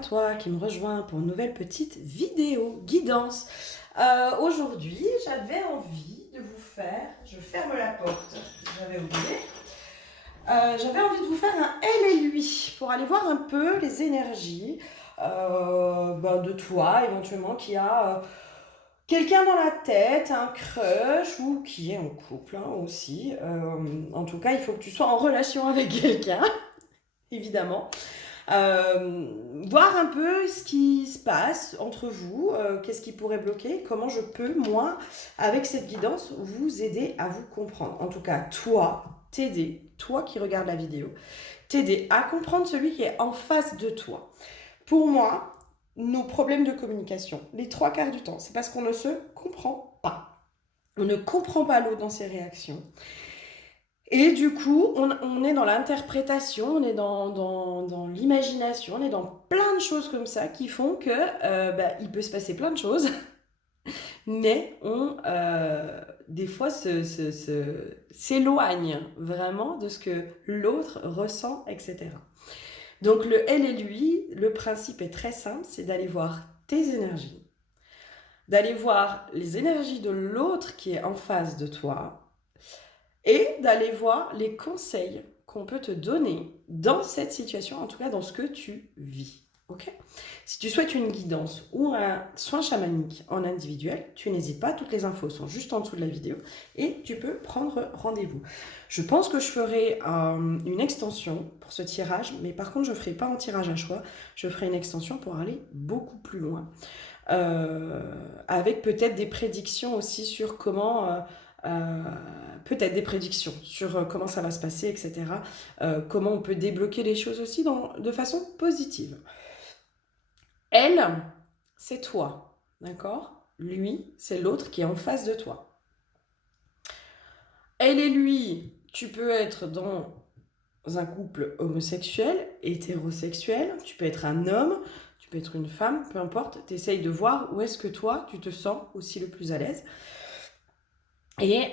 toi qui me rejoins pour une nouvelle petite vidéo guidance. Aujourd'hui, j'avais envie de vous faire, je ferme la porte, j'avais oublié, j'avais envie de vous faire un elle et lui pour aller voir un peu les énergies de toi éventuellement qui a quelqu'un dans la tête, un crush ou qui est en couple aussi. En tout cas, il faut que tu sois en relation avec quelqu'un, évidemment. Voir un peu ce qui se passe entre vous, qu'est-ce qui pourrait bloquer, comment je peux, moi, avec cette guidance, vous aider à vous comprendre. En tout cas, toi qui regardes la vidéo, t'aider à comprendre celui qui est en face de toi. Pour moi, nos problèmes de communication, les trois quarts du temps, c'est parce qu'on ne se comprend pas. On ne comprend pas l'autre dans ses réactions. Et du coup, on est dans l'interprétation, on est dans l'imagination, on est dans plein de choses comme ça qui font que il peut se passer plein de choses, mais des fois, s'éloigne vraiment de ce que l'autre ressent, etc. Donc le elle et lui, le principe est très simple, c'est d'aller voir tes énergies, d'aller voir les énergies de l'autre qui est en face de toi, et d'aller voir les conseils qu'on peut te donner dans cette situation, en tout cas dans ce que tu vis. Ok ? Si tu souhaites une guidance ou un soin chamanique en individuel, tu n'hésites pas, toutes les infos sont juste en dessous de la vidéo et tu peux prendre rendez-vous. Je pense que je ferai une extension pour ce tirage, mais par contre je ne ferai pas un tirage à choix, je ferai une extension pour aller beaucoup plus loin. Avec peut-être des prédictions aussi sur comment... peut-être des prédictions sur comment ça va se passer, etc. Comment on peut débloquer les choses aussi de façon positive. Elle, c'est toi, d'accord ? Lui, c'est l'autre qui est en face de toi. Elle et lui, tu peux être dans un couple homosexuel, hétérosexuel, tu peux être un homme, tu peux être une femme, peu importe, tu essayes de voir où est-ce que toi, tu te sens aussi le plus à l'aise. Et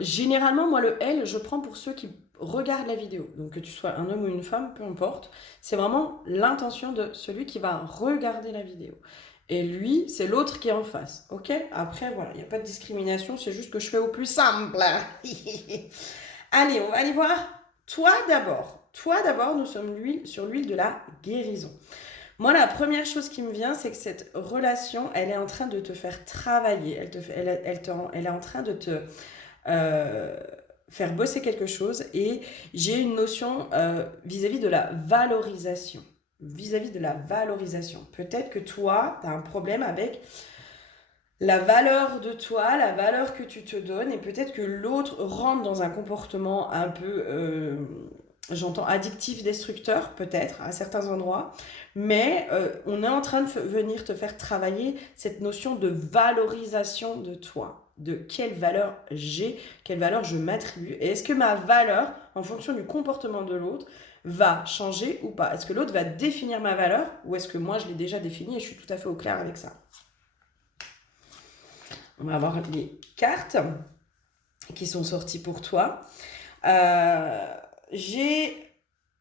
généralement, moi, le L, je prends pour ceux qui regardent la vidéo. Donc, que tu sois un homme ou une femme, peu importe. C'est vraiment l'intention de celui qui va regarder la vidéo. Et lui, c'est l'autre qui est en face. Ok ? Après, voilà, il n'y a pas de discrimination. C'est juste que je fais au plus simple. Allez, on va aller voir toi d'abord. Toi d'abord, nous sommes sur l'huile de la guérison. Moi, la première chose qui me vient, c'est que cette relation, elle est en train de te faire travailler. Elle est en train de te faire bosser quelque chose. Et j'ai une notion vis-à-vis de la valorisation. Vis-à-vis de la valorisation. Peut-être que toi, tu as un problème avec la valeur de toi, la valeur que tu te donnes. Et peut-être que l'autre rentre dans un comportement un peu... j'entends addictif, destructeur, peut-être, à certains endroits, mais on est en train de venir te faire travailler cette notion de valorisation de toi, de quelle valeur j'ai, quelle valeur je m'attribue, et est-ce que ma valeur, en fonction du comportement de l'autre, va changer ou pas ? Est-ce que l'autre va définir ma valeur, ou est-ce que moi je l'ai déjà définie et je suis tout à fait au clair avec ça ? On va avoir les cartes qui sont sorties pour toi. J'ai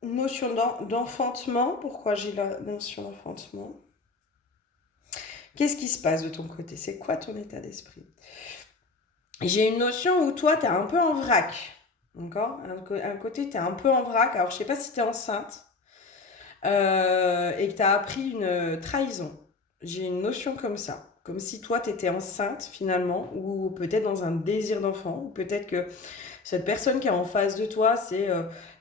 une notion d'enfantement. Pourquoi j'ai la notion d'enfantement ? Qu'est-ce qui se passe de ton côté ? C'est quoi ton état d'esprit ? J'ai une notion où toi, tu es un peu en vrac. D'accord ? Un côté, tu es un peu en vrac. Alors, je sais pas si tu es enceinte et que tu as appris une trahison. J'ai une notion comme ça. Comme si toi, tu étais enceinte finalement, ou peut-être dans un désir d'enfant, ou peut-être que cette personne qui est en face de toi, c'est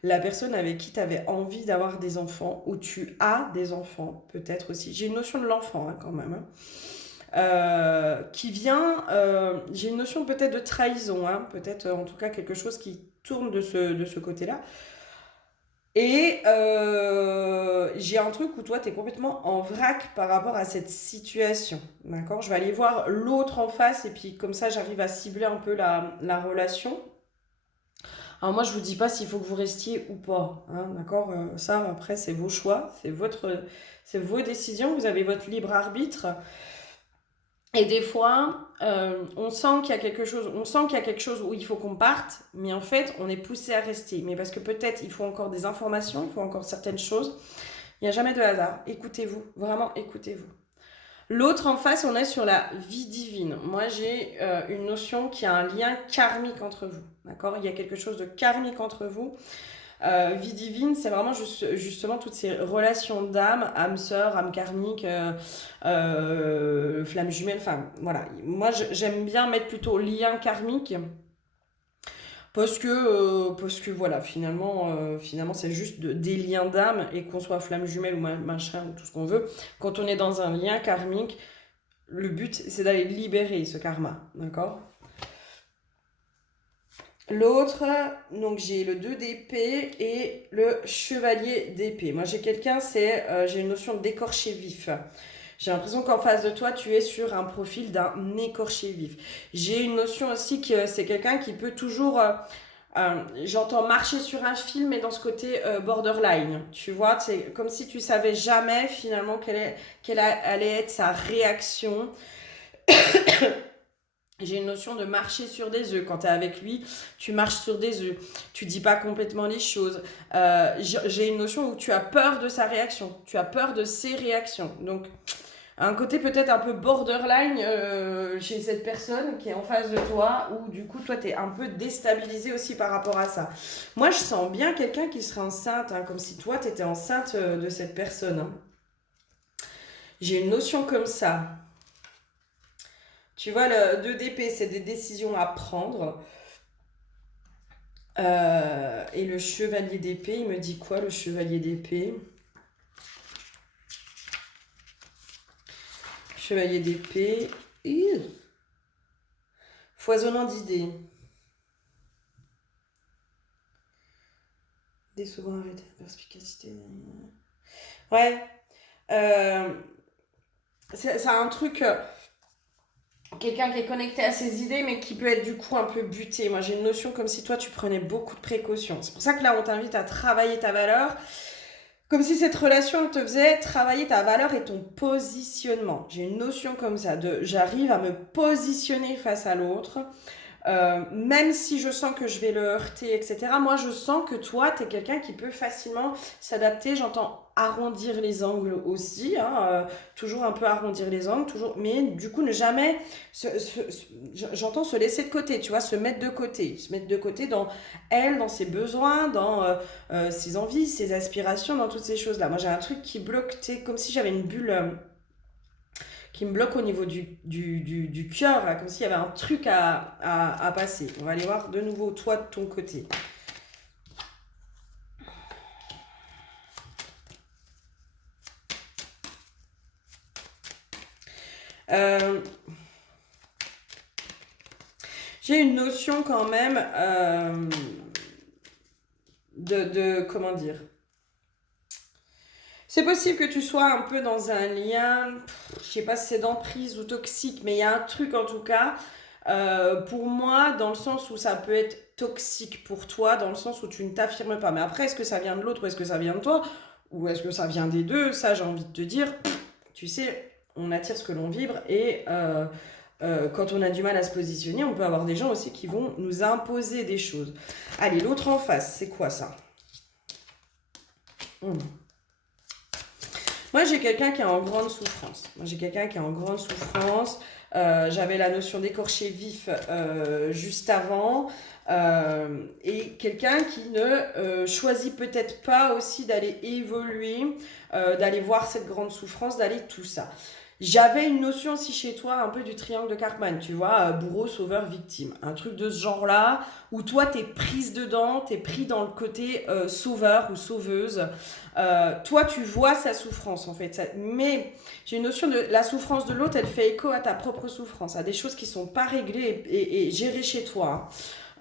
la personne avec qui tu avais envie d'avoir des enfants, ou tu as des enfants, peut-être aussi. J'ai une notion de l'enfant quand même, qui vient, j'ai une notion peut-être de trahison, peut-être en tout cas quelque chose qui tourne de ce côté-là. Et j'ai un truc où toi, tu es complètement en vrac par rapport à cette situation. D'accord ? Je vais aller voir l'autre en face et puis comme ça, j'arrive à cibler un peu la relation. Alors moi, je vous dis pas s'il faut que vous restiez ou pas. D'accord ? Ça, après, c'est vos choix. C'est vos décisions. Vous avez votre libre arbitre. Et des fois, on sent qu'il y a quelque chose où il faut qu'on parte, mais en fait, on est poussé à rester. Mais parce que peut-être il faut encore des informations, il faut encore certaines choses. Il n'y a jamais de hasard. Écoutez-vous, vraiment écoutez-vous. L'autre en face, on est sur la vie divine. Moi, j'ai une notion qui a un lien karmique entre vous. D'accord? Il y a quelque chose de karmique entre vous. Vie divine, c'est vraiment justement toutes ces relations d'âme, âme sœur, âme karmique, flamme jumelle. Enfin, voilà. Moi, j'aime bien mettre plutôt lien karmique. Parce que voilà, finalement c'est juste des liens d'âme et qu'on soit flamme jumelle ou machin ou tout ce qu'on veut. Quand on est dans un lien karmique, le but c'est d'aller libérer ce karma, d'accord? L'autre, donc j'ai le 2 d'épée et le chevalier d'épée. Moi j'ai une notion d'écorché vif. J'ai l'impression qu'en face de toi, tu es sur un profil d'un écorché vif. J'ai une notion aussi que c'est quelqu'un qui peut toujours, j'entends marcher sur un fil, mais dans ce côté borderline. Tu vois, c'est comme si tu savais jamais finalement allait être sa réaction. J'ai une notion de marcher sur des œufs. Quand tu es avec lui, tu marches sur des œufs. Tu dis pas complètement les choses. J'ai une notion où tu as peur de sa réaction. Tu as peur de ses réactions. Donc, un côté peut-être un peu borderline chez cette personne qui est en face de toi, où du coup, toi, tu es un peu déstabilisé aussi par rapport à ça. Moi, je sens bien quelqu'un qui serait enceinte, hein, comme si toi, tu étais enceinte de cette personne. Hein. J'ai une notion comme ça. Tu vois, le 2 d'épée, c'est des décisions à prendre. Et le chevalier d'épée, il me dit quoi, le chevalier d'épée? Chevalier d'épée. Foisonnant d'idées. Des souverains arrêtés, perspicacité. Ouais. C'est un truc. Quelqu'un qui est connecté à ses idées, mais qui peut être du coup un peu buté. Moi, j'ai une notion comme si toi, tu prenais beaucoup de précautions. C'est pour ça que là, on t'invite à travailler ta valeur. Comme si cette relation te faisait travailler ta valeur et ton positionnement. J'ai une notion comme ça, j'arrive à me positionner face à l'autre, même si je sens que je vais le heurter, etc. Moi, je sens que toi, tu es quelqu'un qui peut facilement s'adapter. J'entends arrondir les angles aussi, hein, toujours un peu arrondir les angles, toujours, mais du coup, ne jamais, j'entends se laisser de côté, tu vois, se mettre de côté dans elle, dans ses besoins, dans ses envies, ses aspirations, dans toutes ces choses-là. Moi, j'ai un truc qui bloque, comme si j'avais une bulle qui me bloque au niveau du cœur, là, comme s'il y avait un truc à passer. On va aller voir de nouveau toi de ton côté. J'ai une notion quand même comment dire. C'est possible que tu sois un peu dans un lien, je sais pas si c'est d'emprise ou toxique, mais il y a un truc en tout cas, pour moi, dans le sens où ça peut être toxique pour toi, dans le sens où tu ne t'affirmes pas. Mais après, est-ce que ça vient de l'autre ou est-ce que ça vient de toi? Ou est-ce que ça vient des deux? Ça, j'ai envie de te dire, tu sais, on attire ce que l'on vibre et quand on a du mal à se positionner, on peut avoir des gens aussi qui vont nous imposer des choses. Allez, l'autre en face, c'est quoi ça? Moi, j'ai quelqu'un qui est en grande souffrance. J'avais la notion d'écorché vif juste avant. Et quelqu'un qui ne choisit peut-être pas aussi d'aller évoluer, d'aller voir cette grande souffrance, d'aller tout ça. J'avais une notion aussi chez toi un peu du triangle de Karpman, tu vois, bourreau, sauveur, victime. Un truc de ce genre-là, où toi, t'es prise dedans, t'es pris dans le côté sauveur ou sauveuse. Toi, tu vois sa souffrance, en fait. Mais j'ai une notion de la souffrance de l'autre, elle fait écho à ta propre souffrance, à des choses qui sont pas réglées et gérées chez toi. Hein.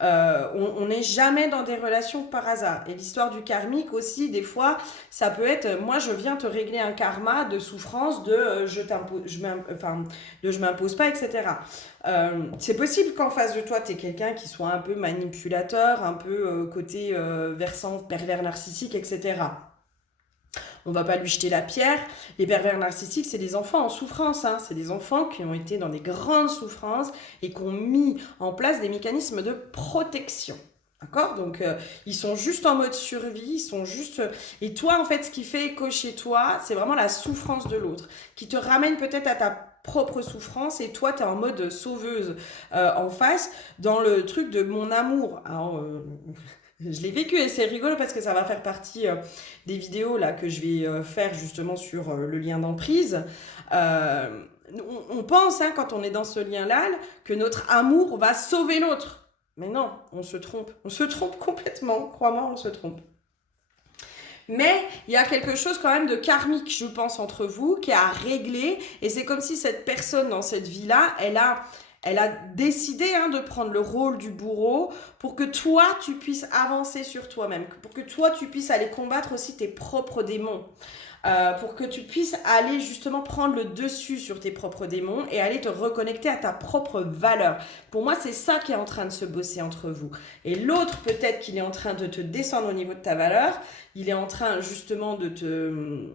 On n'est jamais dans des relations par hasard. Et l'histoire du karmique aussi, des fois, ça peut être, moi je viens te régler un karma de souffrance, de je m'impose pas, etc. C'est possible qu'en face de toi, tu aies quelqu'un qui soit un peu manipulateur, un peu côté versant pervers narcissique, etc. On va pas lui jeter la pierre. Les pervers narcissiques, c'est des enfants en souffrance. Hein. C'est des enfants qui ont été dans des grandes souffrances et qui ont mis en place des mécanismes de protection. D'accord? Donc, ils sont juste en mode survie, ils sont juste... Et toi, en fait, ce qui fait écho chez toi, c'est vraiment la souffrance de l'autre, qui te ramène peut-être à ta propre souffrance, et toi, tu es en mode sauveuse en face, dans le truc de mon amour. Alors, je l'ai vécu, et c'est rigolo parce que ça va faire partie des vidéos là que je vais faire justement sur le lien d'emprise. On pense, hein, quand on est dans ce lien-là, que notre amour va sauver l'autre. Mais non, on se trompe. On se trompe complètement. Crois-moi, on se trompe. Mais il y a quelque chose quand même de karmique, je pense, entre vous, qui est à régler. Et c'est comme si cette personne dans cette vie-là, elle a décidé de prendre le rôle du bourreau pour que toi, tu puisses avancer sur toi-même. Pour que toi, tu puisses aller combattre aussi tes propres démons. Pour que tu puisses aller justement prendre le dessus sur tes propres démons et aller te reconnecter à ta propre valeur. Pour moi, c'est ça qui est en train de se bosser entre vous. Et l'autre, peut-être qu'il est en train de te descendre au niveau de ta valeur, il est en train justement de te...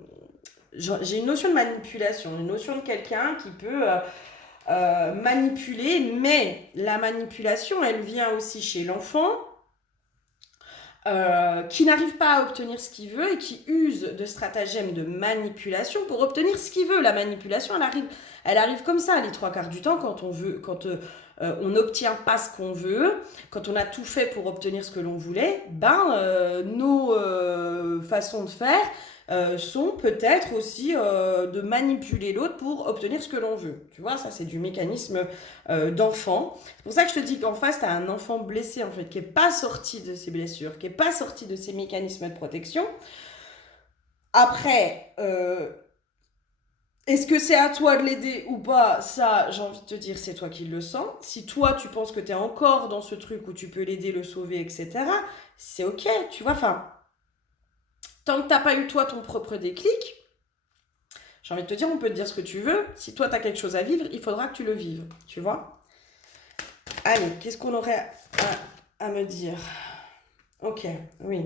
J'ai une notion de manipulation, une notion de quelqu'un qui peut manipuler, mais la manipulation, elle vient aussi chez l'enfant, qui n'arrive pas à obtenir ce qu'il veut et qui use de stratagèmes de manipulation pour obtenir ce qu'il veut. La manipulation, elle arrive comme ça les trois quarts du temps quand on veut, quand on n'obtient pas ce qu'on veut, quand on a tout fait pour obtenir ce que l'on voulait. Nos façons de faire sont peut-être aussi de manipuler l'autre pour obtenir ce que l'on veut. Tu vois, ça c'est du mécanisme d'enfant. C'est pour ça que je te dis qu'en face, tu as un enfant blessé en fait, qui n'est pas sorti de ses blessures, qui n'est pas sorti de ses mécanismes de protection. Après, est-ce que c'est à toi de l'aider ou pas? Ça, j'ai envie de te dire, c'est toi qui le sens. Si toi, tu penses que tu es encore dans ce truc où tu peux l'aider, le sauver, etc., c'est ok, tu vois, enfin... Tant que tu n'as pas eu toi ton propre déclic, j'ai envie de te dire, on peut te dire ce que tu veux. Si toi tu as quelque chose à vivre, il faudra que tu le vives. Tu vois? Allez, qu'est-ce qu'on aurait à me dire? Ok, oui.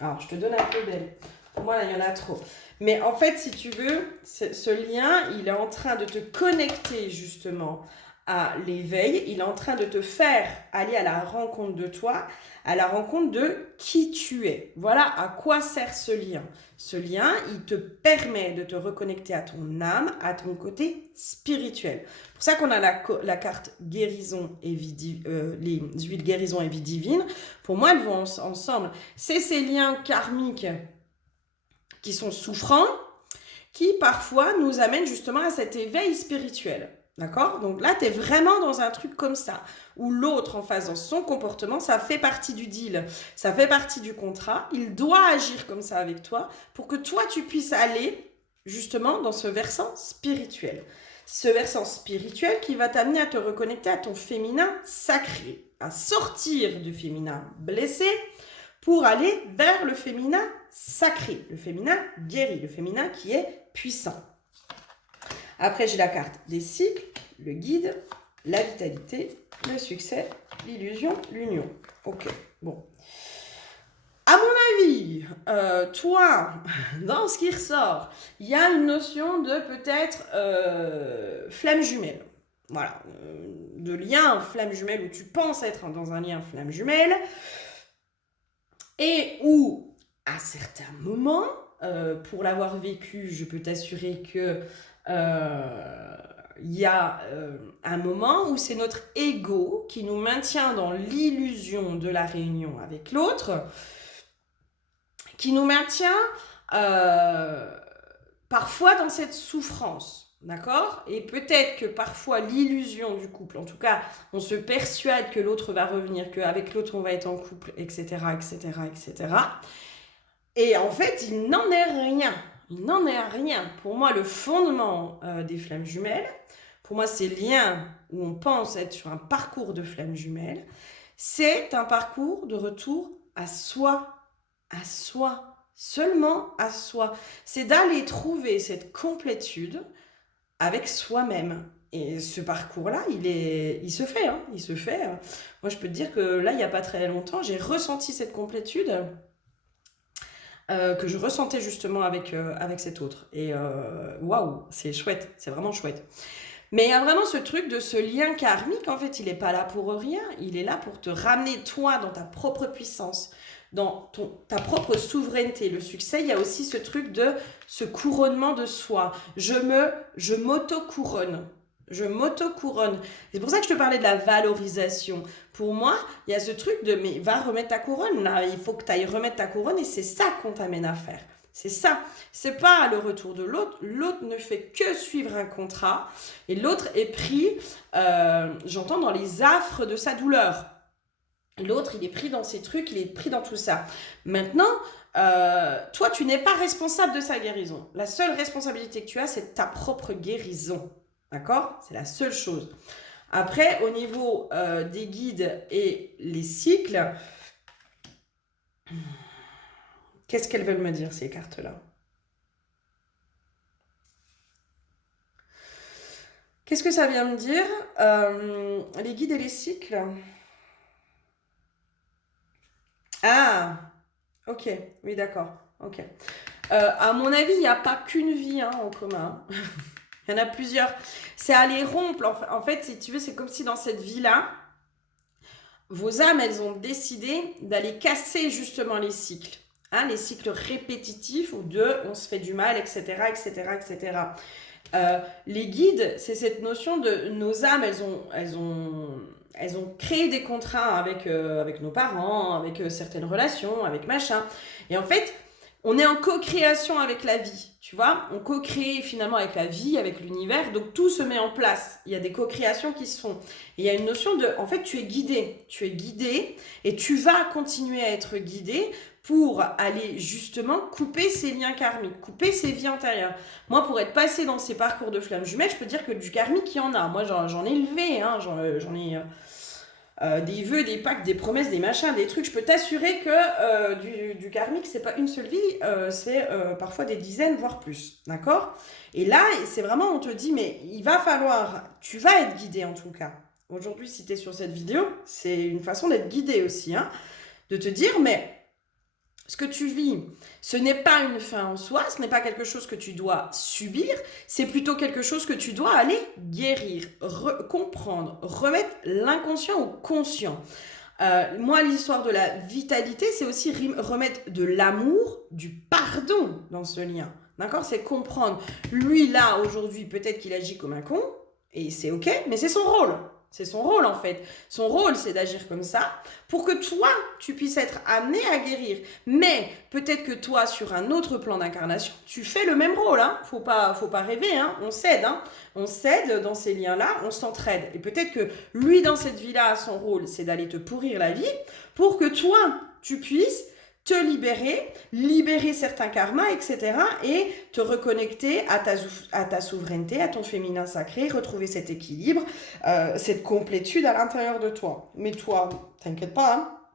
Alors, je te donne un peu d'elle. Pour moi, là, il y en a trop. Mais en fait, si tu veux, ce lien, il est en train de te connecter justement à l'éveil. Il est en train de te faire aller à la rencontre de toi, à la rencontre de qui tu es. Voilà à quoi sert ce lien. Ce lien, il te permet de te reconnecter à ton âme, à ton côté spirituel. C'est pour ça qu'on a la carte guérison et vie les huiles guérison et vie divine. Pour moi, elles vont ensemble. C'est ces liens karmiques qui sont souffrants, qui parfois nous amènent justement à cet éveil spirituel. D'accord? Donc là, tu es vraiment dans un truc comme ça, où l'autre en face, dans son comportement, ça fait partie du deal, ça fait partie du contrat. Il doit agir comme ça avec toi pour que toi, tu puisses aller justement dans ce versant spirituel. Ce versant spirituel qui va t'amener à te reconnecter à ton féminin sacré, à sortir du féminin blessé pour aller vers le féminin sacré, le féminin guéri, le féminin qui est puissant. Après, j'ai la carte des cycles, le guide, la vitalité, le succès, l'illusion, l'union. Ok, bon. À mon avis, toi, dans ce qui ressort, il y a une notion de peut-être flamme jumelle. Voilà, de lien flamme jumelle où tu penses être dans un lien flamme jumelle et où, à certains moments, pour l'avoir vécu, je peux t'assurer que il y a un moment où c'est notre ego qui nous maintient dans l'illusion de la réunion avec l'autre, qui nous maintient parfois dans cette souffrance, d'accord? Et peut-être que parfois l'illusion du couple, en tout cas, on se persuade que l'autre va revenir, qu'avec l'autre on va être en couple, etc., etc., etc. Et en fait, il n'en est rien. Il n'en est rien. Pour moi, le fondement des flammes jumelles, pour moi, ces liens où on pense être sur un parcours de flammes jumelles, c'est un parcours de retour à soi, seulement à soi. C'est d'aller trouver cette complétude avec soi-même. Et ce parcours-là, il se fait. Il se fait. Moi, je peux te dire que là, il n'y a pas très longtemps, j'ai ressenti cette complétude. Que je ressentais justement avec cet autre. Et waouh, c'est chouette, c'est vraiment chouette. Mais il y a vraiment ce truc de ce lien karmique, en fait, il n'est pas là pour rien, il est là pour te ramener toi dans ta propre puissance, dans ta propre souveraineté. Le succès, il y a aussi ce truc de ce couronnement de soi. Je m'auto-couronne. Je m'auto-couronne. C'est pour ça que je te parlais de la valorisation. Pour moi, il y a ce truc de, mais va remettre ta couronne, là, il faut que tu ailles remettre ta couronne et c'est ça qu'on t'amène à faire. C'est ça. C'est pas le retour de l'autre. L'autre ne fait que suivre un contrat et l'autre est pris, j'entends, dans les affres de sa douleur. L'autre, il est pris dans ses trucs, il est pris dans tout ça. Maintenant, toi, tu n'es pas responsable de sa guérison. La seule responsabilité que tu as, c'est ta propre guérison. D'accord? C'est la seule chose. Après, au niveau des guides et les cycles, qu'est-ce qu'elles veulent me dire, ces cartes-là? Qu'est-ce que ça vient me dire? Les guides et les cycles. Ah, ok, oui, d'accord. Ok. À mon avis, il n'y a pas qu'une vie en commun. Il y en a plusieurs. C'est aller rompre. En fait, si tu veux, c'est comme si dans cette vie-là, vos âmes, elles ont décidé d'aller casser justement les cycles. Les cycles répétitifs où on se fait du mal, etc., etc., etc. Les guides, c'est cette notion de nos âmes, elles ont créé des contrats avec nos parents, avec certaines relations, avec machin. Et en fait, on est en co-création avec la vie, tu vois. On co-crée finalement avec la vie, avec l'univers. Donc tout se met en place. Il y a des co-créations qui se font. Et il y a une notion de, en fait, tu es guidé. Tu es guidé et tu vas continuer à être guidé pour aller justement couper ces liens karmiques, couper ces vies antérieures. Moi, pour être passée dans ces parcours de flammes jumelles, je peux dire que du karmique, il y en a. Moi, j'en ai levé, j'en ai des vœux, des pactes, des promesses, des machins, des trucs. Je peux t'assurer que du karmique, c'est pas une seule vie, c'est parfois des dizaines, voire plus. D'accord? Et là, c'est vraiment, on te dit, mais il va falloir, tu vas être guidé en tout cas. Aujourd'hui, si tu es sur cette vidéo, c'est une façon d'être guidé aussi, de te dire, mais ce que tu vis, ce n'est pas une fin en soi, ce n'est pas quelque chose que tu dois subir, c'est plutôt quelque chose que tu dois aller guérir, comprendre, remettre l'inconscient au conscient. Moi, l'histoire de la vitalité, c'est aussi remettre de l'amour, du pardon dans ce lien. D'accord? C'est comprendre. Lui, là, aujourd'hui, peut-être qu'il agit comme un con, et c'est ok, mais c'est son rôle. C'est son rôle en fait. Son rôle, c'est d'agir comme ça pour que toi, tu puisses être amené à guérir. Mais peut-être que toi, sur un autre plan d'incarnation, tu fais le même rôle. Faut pas rêver. On s'aide. On s'aide dans ces liens-là, on s'entraide. Et peut-être que lui, dans cette vie-là, son rôle, c'est d'aller te pourrir la vie pour que toi, tu puisses te libérer certains karmas, etc. et te reconnecter à ta souveraineté, à ton féminin sacré, retrouver cet équilibre, cette complétude à l'intérieur de toi. Mais toi, t'inquiète pas,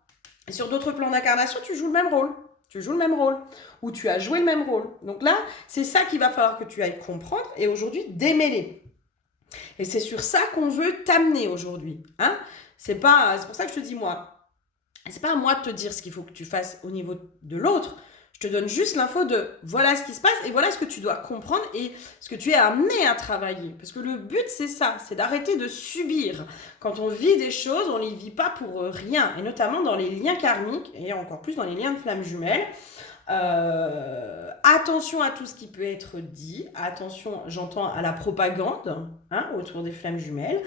Et sur d'autres plans d'incarnation, tu joues le même rôle. Tu joues le même rôle, ou tu as joué le même rôle. Donc là, c'est ça qu'il va falloir que tu ailles comprendre et aujourd'hui démêler. Et c'est sur ça qu'on veut t'amener aujourd'hui. C'est pour ça que je te dis, moi, c'est pas à moi de te dire ce qu'il faut que tu fasses au niveau de l'autre. Je te donne juste l'info de voilà ce qui se passe et voilà ce que tu dois comprendre et ce que tu es amené à travailler. Parce que le but, c'est ça, c'est d'arrêter de subir. Quand on vit des choses, on ne les vit pas pour rien. Et notamment dans les liens karmiques et encore plus dans les liens de flammes jumelles. Attention à tout ce qui peut être dit, attention, j'entends, à la propagande autour des flammes jumelles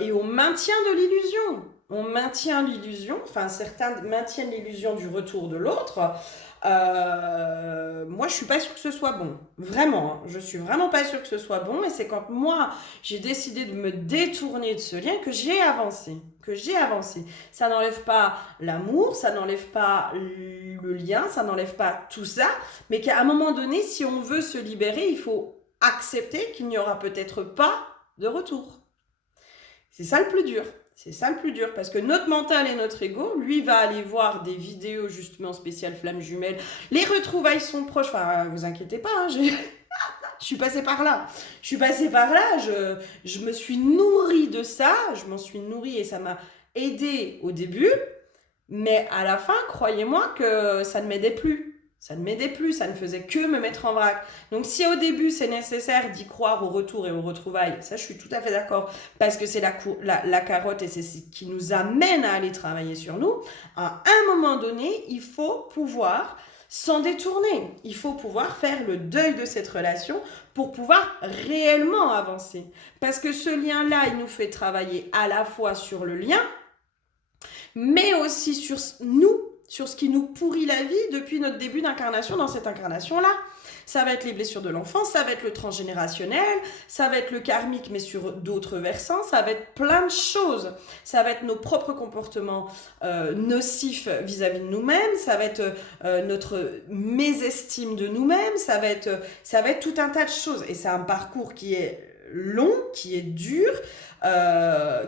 et au maintien de l'illusion. On maintient l'illusion, enfin certains maintiennent l'illusion du retour de l'autre. Moi je suis pas sûre que ce soit bon, vraiment, je suis vraiment pas sûre que ce soit bon, et c'est quand moi j'ai décidé de me détourner de ce lien que j'ai avancé. Ça n'enlève pas l'amour, ça n'enlève pas le lien, ça n'enlève pas tout ça, mais qu'à un moment donné, si on veut se libérer, il faut accepter qu'il n'y aura peut-être pas de retour. C'est ça le plus dur. C'est ça le plus dur, parce que notre mental et notre ego, lui, va aller voir des vidéos justement spéciales flammes jumelles. Les retrouvailles sont proches, enfin, vous inquiétez pas, je suis passée par là. Je me suis nourrie de ça, je m'en suis nourrie et ça m'a aidée au début, mais à la fin, croyez-moi que ça ne m'aidait plus. Ça ne m'aidait plus, ça ne faisait que me mettre en vrac. Donc si au début c'est nécessaire d'y croire au retour et aux retrouvailles, ça je suis tout à fait d'accord, parce que c'est la carotte et c'est ce qui nous amène à aller travailler sur nous, à un moment donné, il faut pouvoir s'en détourner. Il faut pouvoir faire le deuil de cette relation pour pouvoir réellement avancer. Parce que ce lien-là, il nous fait travailler à la fois sur le lien, mais aussi sur nous, sur ce qui nous pourrit la vie depuis notre début d'incarnation dans cette incarnation-là. Ça va être les blessures de l'enfance, ça va être le transgénérationnel, ça va être le karmique, mais sur d'autres versants, ça va être plein de choses. Ça va être nos propres comportements nocifs vis-à-vis de nous-mêmes, ça va être notre mésestime de nous-mêmes, ça va être tout un tas de choses. Et c'est un parcours qui est long, qui est dur,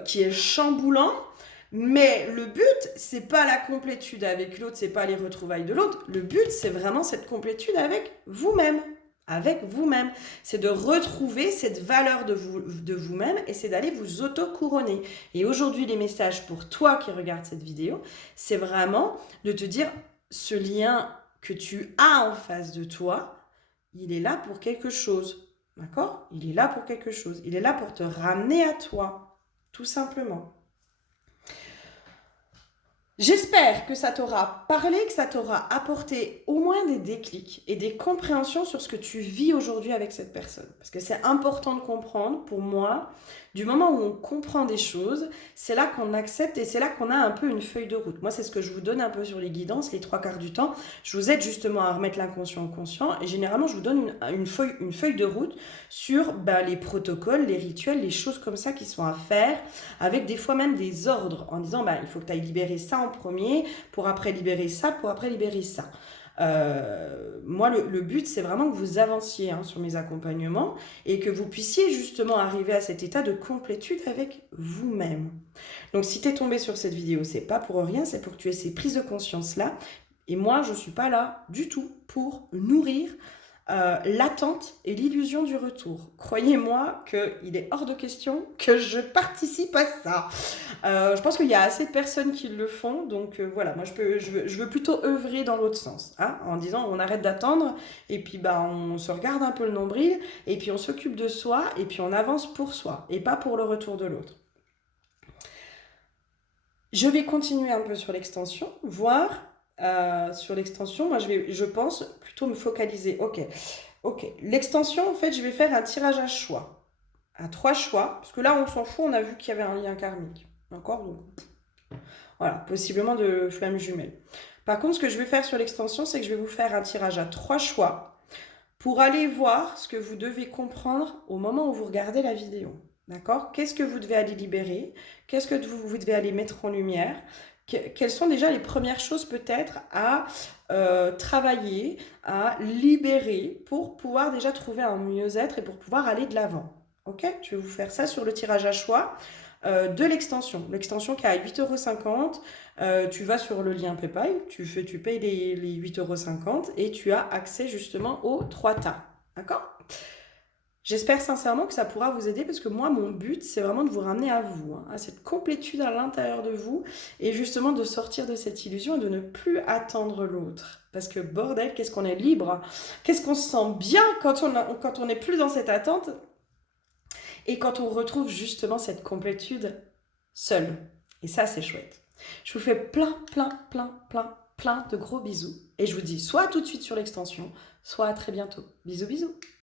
qui est chamboulant. Mais le but, c'est pas la complétude avec l'autre, c'est pas les retrouvailles de l'autre. Le but, c'est vraiment cette complétude avec vous-même. Avec vous-même. C'est de retrouver cette valeur de vous-même et c'est d'aller vous auto-couronner. Et aujourd'hui, les messages pour toi qui regardes cette vidéo, c'est vraiment de te dire ce lien que tu as en face de toi, il est là pour quelque chose. D'accord ? Il est là pour quelque chose. Il est là pour te ramener à toi. Tout simplement. J'espère que ça t'aura parlé, que ça t'aura apporté au moins des déclics et des compréhensions sur ce que tu vis aujourd'hui avec cette personne. Parce que c'est important de comprendre, pour moi, du moment où on comprend des choses, c'est là qu'on accepte et c'est là qu'on a un peu une feuille de route. Moi, c'est ce que je vous donne un peu sur les guidances, les 3/4 du temps. Je vous aide justement à remettre l'inconscient au conscient et généralement, je vous donne une feuille de route sur les protocoles, les rituels, les choses comme ça qui sont à faire, avec des fois même des ordres en disant il faut que tu ailles libérer ça en premier, pour après libérer ça, pour après libérer ça. Moi, le but, c'est vraiment que vous avanciez sur mes accompagnements et que vous puissiez justement arriver à cet état de complétude avec vous-même. Donc, si tu es tombé sur cette vidéo, c'est pas pour rien, c'est pour que tu aies ces prises de conscience-là. Et moi, je suis pas là du tout pour nourrir l'attente et l'illusion du retour. Croyez-moi qu'il est hors de question que je participe à ça. Je pense qu'il y a assez de personnes qui le font, donc voilà, moi je veux plutôt œuvrer dans l'autre sens, en disant on arrête d'attendre, et puis on se regarde un peu le nombril, et puis on s'occupe de soi, et puis on avance pour soi, et pas pour le retour de l'autre. Je vais continuer un peu sur l'extension, voir sur l'extension, moi je pense plutôt me focaliser. Ok, l'extension, en fait, je vais faire un tirage à choix, à 3 choix, parce que là on s'en fout, on a vu qu'il y avait un lien karmique, d'accord? Donc voilà, possiblement de flammes jumelles. Par contre, ce que je vais faire sur l'extension, c'est que je vais vous faire un tirage à 3 choix pour aller voir ce que vous devez comprendre au moment où vous regardez la vidéo. D'accord? Qu'est-ce que vous devez aller libérer? Qu'est-ce que vous devez aller mettre en lumière? Quelles sont déjà les premières choses peut-être à travailler, à libérer pour pouvoir déjà trouver un mieux-être et pour pouvoir aller de l'avant? Ok? Je vais vous faire ça sur le tirage à choix de l'extension. L'extension qui est à 8,50 €. Tu vas sur le lien PayPal, tu payes les 8,50 € et tu as accès justement aux 3 tas. D'accord? J'espère sincèrement que ça pourra vous aider parce que moi, mon but, c'est vraiment de vous ramener à vous, à cette complétude à l'intérieur de vous et justement de sortir de cette illusion et de ne plus attendre l'autre. Parce que bordel, qu'est-ce qu'on est libre, qu'est-ce qu'on se sent bien quand on n'est plus dans cette attente et quand on retrouve justement cette complétude seule. Et ça, c'est chouette. Je vous fais plein de gros bisous et je vous dis soit à tout de suite sur l'extension, soit à très bientôt. Bisous, bisous.